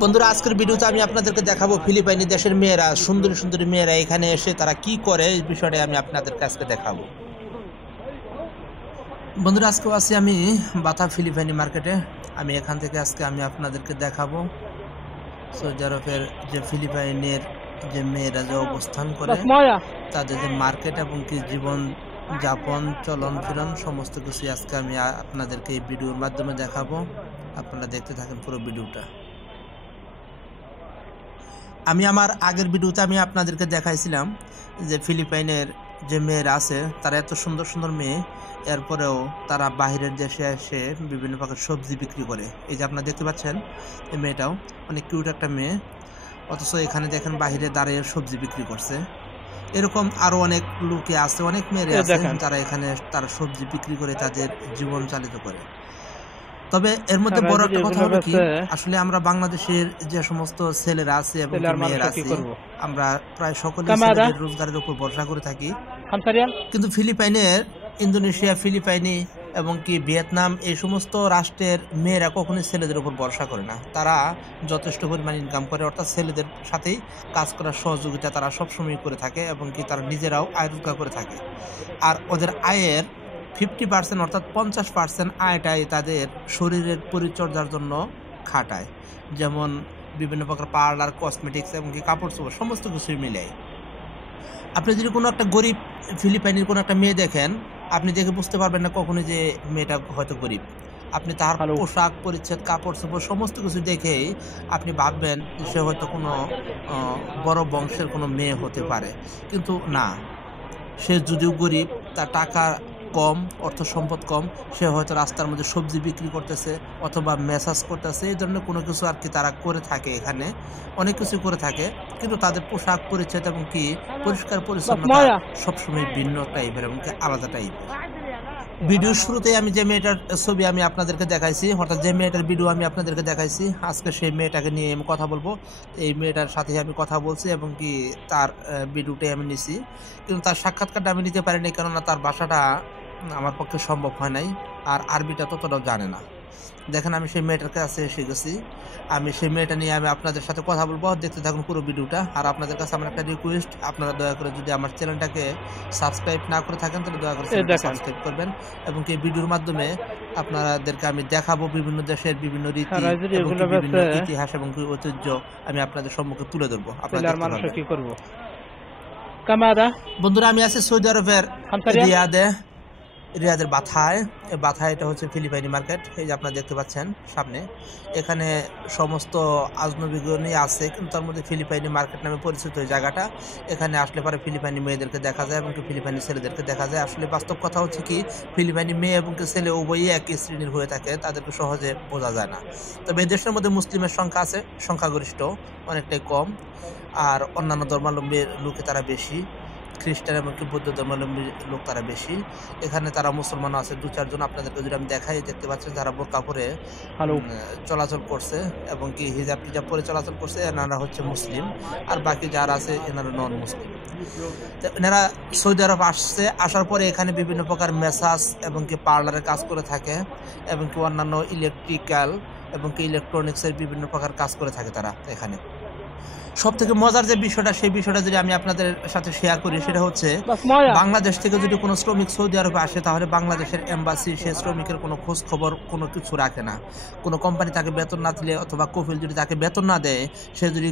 বন্ধুরা, আজকের ভিডিওতে আমি আপনাদেরকে দেখাবো ফিলিপাইনি দেশের মেয়েরা, সুন্দরী সুন্দরী মেয়েরা এখানে এসে তারা কি করে এই বিষয়টা আমি আপনাদেরকে আজকে দেখাবো। বন্ধুরা, আজকে আছি আমি বাথা ফিলিপাইনি মার্কেটে। আমি এখান থেকে আজকে আমি আপনাদেরকে দেখাবো সৌদি আরবের যে ফিলিপাইনের যে মেয়েরা যে অবস্থান করে তাদের যে মার্কেট এবং কি জীবন যাপন চলন ফিরন সমস্ত কিছু আজকে আমি আপনাদেরকে এই ভিডিওর মাধ্যমে দেখাবো। আপনারা দেখতে থাকেন পুরো ভিডিওটা। আমি আমার আগের ভিডিওতে আমি আপনাদেরকে দেখাইছিলাম যে ফিলিপাইনের যে মেয়েরা আছে তারা এত সুন্দর সুন্দর মেয়ে, এরপরেও তারা বাহিরের দেশে এসে বিভিন্ন প্রকার সবজি বিক্রি করে। এই যে আপনারা দেখতে পাচ্ছেন এই মেয়েটাও অনেক কিউট একটা মেয়ে, অথচ এখানে দেখেন বাহিরে দাঁড়িয়ে সবজি বিক্রি করছে। এরকম আরো অনেক লোকে আছে, অনেক মেয়েরা আছে তারা এখানে তারা সবজি বিক্রি করে তাদের জীবন চালিত করে। তবে এর মধ্যে বড় একটা কথা হলো কি, আসলে আমরা বাংলাদেশের যে সমস্ত ছেলেরা আছে এবং মেয়েরা আছে আমরা প্রায় সকলে ছেলেদের রোজগারের উপর ভরসা করে থাকি, কিন্তু ফিলিপাইনের, ইন্দোনেশিয়া, ফিলিপাইনি এবং কি ভিয়েতনাম এই সমস্ত রাষ্ট্রের মেয়েরা কখনোই ছেলেদের উপর ভরসা করে না। তারা যথেষ্ট পরিমাণ ইনকাম করে, অর্থাৎ ছেলেদের সাথেই কাজ করার সহযোগিতা তারা সবসময় করে থাকে এবং কি তারা নিজেরাও আয় রোজগার করে থাকে। আর ওদের আয়ের 50% অর্থাৎ 50% আয়টাই তাদের শরীরের পরিচর্যার জন্য খাটায়, যেমন বিভিন্ন প্রকার পার্লার, কসমেটিক্স এবং কি কাপড় চোপড় সমস্ত কিছুই মিলে। আপনি যদি কোনো একটা গরিব ফিলিপাইনের কোনো একটা মেয়ে দেখেন, আপনি দেখে বুঝতে পারবেন না কখনোই যে মেয়েটা হয়তো গরিব। আপনি তার পোশাক পরিচ্ছদ, কাপড় চোপড় সমস্ত কিছু দেখেই আপনি ভাববেন সে হয়তো কোনো বড় বংশের কোনো মেয়ে হতে পারে, কিন্তু না। সে যদিও গরিব, তার টাকা কম, অর্থ সম্পদ কম, সে হয়তো রাস্তার মধ্যে সবজি বিক্রি করতেছে অথবা ম্যাসাজ করতেছে, এই ধরনের কোনো কিছু আর কি তারা করে থাকে। এখানে অনেক কিছু করে থাকে, কিন্তু তাদের পোশাক পরিচ্ছদ এবং কি পরিষ্কার পরিচ্ছন্নতা সবসময় ভিন্ন টাইপের এবং কি আলাদা টাইপের। ভিডিওর শুরুতে আমি যে মেয়েটার ছবি আমি আপনাদেরকে দেখাইছি, অর্থাৎ যে মেয়েটার ভিডিও আমি আপনাদেরকে দেখাইছি, আজকে সেই মেয়েটাকে নিয়ে আমি কথা বলবো। এই মেয়েটার সাথে আমি কথা বলছি এবং কি তার ভিডিওটাই আমি নিছি, কিন্তু তার সাক্ষাৎকারটা আমি নিতে পারিনি, কেননা তার ভাষাটা আমার পক্ষে সম্ভব হয় নাই, আর আরবিটা ততটাও জানে না। দেখেন আমি সেই মেয়েটার কাছে এসে গেছি, আমি সেই মেয়েটা নিয়ে আমি আপনাদের সাথে কথা বলবো। দেখতে থাকুন পুরো ভিডিওটা। আর আপনাদের কাছে আমার একটা রিকোয়েস্ট, আপনারা দয়া করে যদি আমার চ্যানেলটাকে সাবস্ক্রাইব না করে থাকেন তাহলে দয়া করে সাবস্ক্রাইব করবেন, এবং এই ভিডিওর মাধ্যমে আপনাদেরকে আমি দেখাবো বিভিন্ন দেশের বিভিন্ন রীতি এবং বিভিন্ন ইতিহাস এবং ঐতিহ্য আমি আপনাদের সম্মুখে তুলে ধরবো। আপনারা কি করব বন্ধুরা, আমি আছি সৌদি আরবের রিয়াদের বাথায়। এই বাথায় এটা হচ্ছে ফিলিপাইনি মার্কেট। এই যে আপনারা দেখতে পাচ্ছেন সামনে, এখানে সমস্ত আজনবীগণই আছে, কিন্তু তার মধ্যে ফিলিপাইনি মার্কেট নামে পরিচিত এই জায়গাটা। এখানে আসলে পরে ফিলিপাইনি মেয়েদেরকে দেখা যায় এবং ফিলিপাইনি ছেলেদেরকে দেখা যায়। আসলে বাস্তব কথা হচ্ছে কি, ফিলিপাইনি মেয়ে এবং ছেলে উভয়ই একই শ্রেণীর হয়ে থাকে, তাদেরকে সহজে বোঝা যায় না। তবে এই দেশের মধ্যে মুসলিমের সংখ্যা আছে, সংখ্যাগরিষ্ঠ অনেকটাই কম, আর অন্যান্য ধর্মাবলম্বীর লোকে তারা বেশি, খ্রিস্টান এবং বৌদ্ধ ধর্মাবলম্বী লোক তারা বেশি। এখানে তারা মুসলমান আছে 2-4 জন, আপনাদেরকে যদি আমি দেখাই, দেখতে পাচ্ছেন যারা বোরকা পরে চলাচল করছে এবং কি হিজাব টিজাব পরে চলাচল করছে, এনারা হচ্ছে মুসলিম, আর বাকি যারা আছে এনারা নন মুসলিম। এনারা সৌদি আরব আসছে, আসার পরে এখানে বিভিন্ন প্রকার ম্যাসাজ এবং কি পার্লারের কাজ করে থাকে এবং কি অন্যান্য ইলেকট্রিক্যাল এবং কি ইলেকট্রনিক্সের বিভিন্ন প্রকার কাজ করে থাকে তারা এখানে। সব থেকে মজার যে বিষয়টা, সেই বিষয়টা যদি আমি আপনাদের সাথে শেয়ার করি, সেটা হচ্ছে বাংলাদেশ থেকে যদি কোনো শ্রমিক সৌদি আরবে আসে, তাহলে বাংলাদেশের এম্বাসি সে শ্রমিকের কোনো খোঁজ খবর কোনো কিছু রাখে না। কোনো কোম্পানি তাকে বেতন না দিলে অথবা কফিল যদি তাকে বেতন না দেয়, সে যদি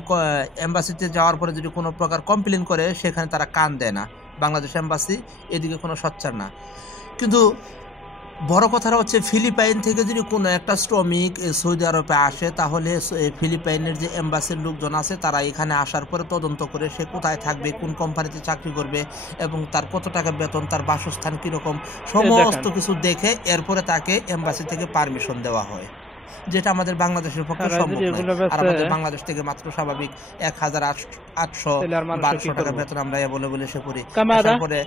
এম্বাসিতে যাওয়ার পরে যদি কোনো প্রকার কমপ্লেন করে, সেখানে তারা কান দেয় না। বাংলাদেশ এম্বাসি এদিকে কোনো সোচ্চার না। কিন্তু বড় কথাটা হচ্ছে, ফিলিপাইন থেকে যদি কোনো একটা শ্রমিক সৌদি আরবে আসে, তাহলে ফিলিপাইনের যে এম্বাসির লোকজন আছে তারা এখানে আসার পরে তদন্ত করে সে কোথায় থাকবে, কোন কোম্পানিতে চাকরি করবে এবং তার কত টাকা বেতন, তার বাসস্থান কীরকম, সমস্ত কিছু দেখে এরপরে তাকে এম্বাসি থেকে পারমিশন দেওয়া হয়। যেটা আমাদের বাংলাদেশের পক্ষে সম্ভব নয়। আর আমাদের বাংলাদেশ থেকে মাত্র স্বাভাবিক 1800-1200 টাকা বেতন আমরা বলে এসে পড়ি। তারপরে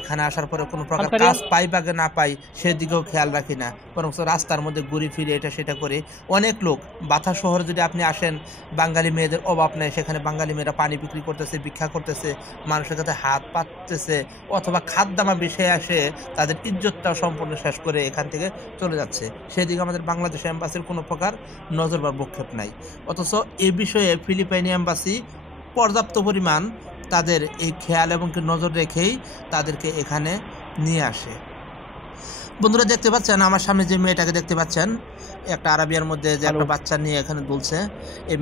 এখানে আসার পরে কোনো প্রকার কাজ পাই বা না পাই সেদিকেও খেয়াল রাখি না, বরং রাস্তার মধ্যে ঘুরে ফিরে এটা সেটা করি। অনেক লোক বাথা শহরে যদি আপনি আসেন, বাঙালি মেয়েদের অভাব নেই, সেখানে বাঙালি মেয়েরা পানি বিক্রি করতেছে, ভিক্ষা করতেছে, মানুষের কাছে হাত পাততেছে, অথবা খাদ্দামা বিষয়ে আসে তাদের ইজ্জতটাও সম্পূর্ণ শেষ করে এখান থেকে চলে যাচ্ছে। সেদিকে আমাদের বাংলাদেশ এম্বাসির কোনো প্রকার নজর বা ভ্রুক্ষেপ নাই। অথচ এ বিষয়ে ফিলিপাইনি এম্বাসি পর্যাপ্ত পরিমাণ তাদের এই খেয়াল এবং নজর রেখেই তাদেরকে এখানে নিয়ে আসে। বন্ধুরা দেখতে পাচ্ছেন আমার সামনে যে মেয়েটাকে দেখতে পাচ্ছেন, একটা আরাবিয়ার মধ্যে যে একটা বাচ্চা নিয়ে এখানে দুলছে, এই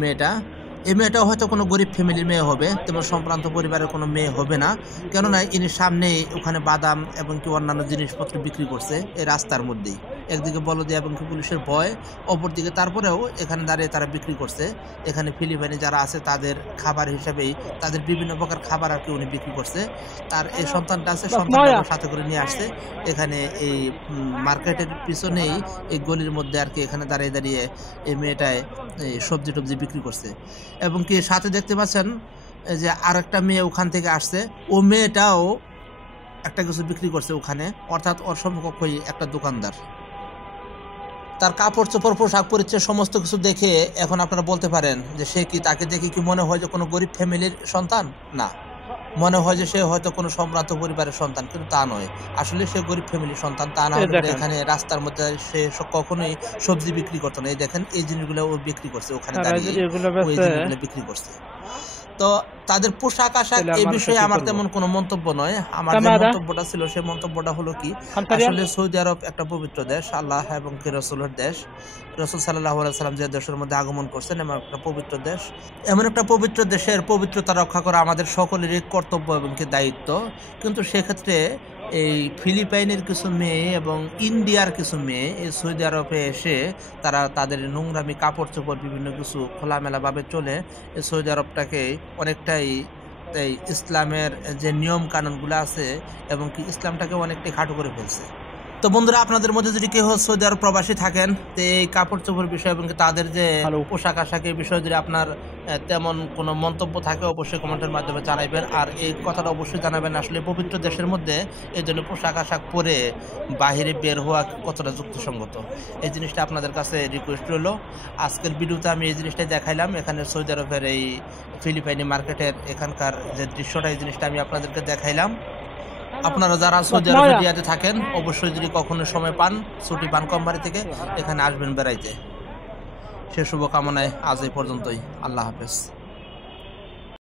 মেয়েটাও হয়তো কোনো গরিব ফ্যামিলির মেয়ে হবে, তেমন সম্ভ্রান্ত পরিবারের কোনো মেয়ে হবে না। কেননা ইনি সামনে ওখানে বাদাম এবং কি অন্যান্য জিনিসপত্র বিক্রি করছে এই রাস্তার মধ্যেই। একদিকে বলদি এবং কি পুলিশের ভয়, অপরদিকে তারপরেও এখানে দাঁড়িয়ে তারা বিক্রি করছে। এখানে ফিলিপাইনি যারা আছে তাদের খাবার হিসাবেই তাদের বিভিন্ন প্রকার খাবার আর কি উনি বিক্রি করছে। তার এই সন্তানটা আছে, সন্তানটা সাথে করে নিয়ে আসছে এখানে এই মার্কেটের পিছনেই এই গলির মধ্যে আর কি এখানে দাঁড়িয়ে দাঁড়িয়ে এই মেয়েটায় সবজি টবজি বিক্রি করছে। এবং কি সাথে দেখতে পাচ্ছেন যে আরেকটা মেয়ে ওখান থেকে আসছে, ও মেয়েটাও একটা কিছু বিক্রি করছে ওখানে, অর্থাৎ ওর সমকক্ষই একটা দোকানদার। তার কাপড় চোপড় পোশাক পরিচ্ছদ সমস্ত কিছু দেখে এখন আপনারা বলতে পারেন যে সে কি, তাকে দেখে কি মনে হয় যে কোনো গরিব ফ্যামিলির সন্তান? না, মনে হয় যে সে হয়তো কোনো সম্ভ্রান্ত পরিবারের সন্তান, কিন্তু তা নয়। আসলে সে গরিব ফ্যামিলির সন্তান, তা না হলে এখানে রাস্তার মধ্যে সে কখনোই সবজি বিক্রি করতো না। এই দেখেন এই জিনিসগুলো ও বিক্রি করছে ওখানে দাঁড়িয়ে, ওই জিনিসগুলো বিক্রি করছে। তো তাদের পোশাক আশাক এই বিষয়ে আমার তেমন কোনো মন্তব্য নয়। আমার যে মন্তব্যটা ছিল সেই মন্তব্যটা হলো কি, আসলে সৌদি আরব একটা পবিত্র দেশ, আল্লাহ এবং কি রাসূলের দেশ। রাসূল সাল্লাল্লাহু আলাইহি সাল্লাম যে দেশের মধ্যে আগমন করছেন, এমন একটা পবিত্র দেশ। এমন একটা পবিত্র দেশের পবিত্রতা রক্ষা করা আমাদের সকলেরই কর্তব্য এবং কি দায়িত্ব। কিন্তু সেক্ষেত্রে এই ফিলিপাইনের কিছু মেয়ে এবং ইন্ডিয়ার কিছু মেয়ে এই সৌদি আরবে এসে তারা তাদের নোংরামি কাপড় চোপড় বিভিন্ন কিছু খোলামেলাভাবে চলে এই সৌদি আরবটাকে অনেকটাই এই ইসলামের যে নিয়ম কানুনগুলো আছে এবং কি ইসলামটাকে অনেকটাই খাটো করে ফেলছে। তো বন্ধুরা, আপনাদের মধ্যে যদি কেউ সৌদি আরব প্রবাসী থাকেন, তো এই কাপড় চোপড় বিষয় এবং তাদের যে পোশাক আশাকের বিষয়ে যদি আপনার তেমন কোনো মন্তব্য থাকে অবশ্যই কমেন্টের মাধ্যমে জানাবেন। আর এই কথাটা অবশ্যই জানাবেন আসলে পবিত্র দেশের মধ্যে এই জন্য পোশাক আশাক পরে বাহিরে বের হওয়া কতটা যুক্তিসঙ্গত, এই জিনিসটা আপনাদের কাছে রিকোয়েস্ট রইল। আজকের ভিডিওতে আমি এই জিনিসটাই দেখাইলাম, এখানে সৌদি আরবের এই ফিলিপাইনি মার্কেটের এখানকার যে দৃশ্যটা, এই জিনিসটা আমি আপনাদেরকে দেখাইলাম। আপনারা যারা সৌদি আরবে থাকেন অবশ্যই যদি কখনো সময় পান, ছুটি পান কোম্পানি থেকে, এখানে আসবেন বেড়াইতে। সে শুভকামনায় আজ এই পর্যন্তই। আল্লাহ হাফেজ।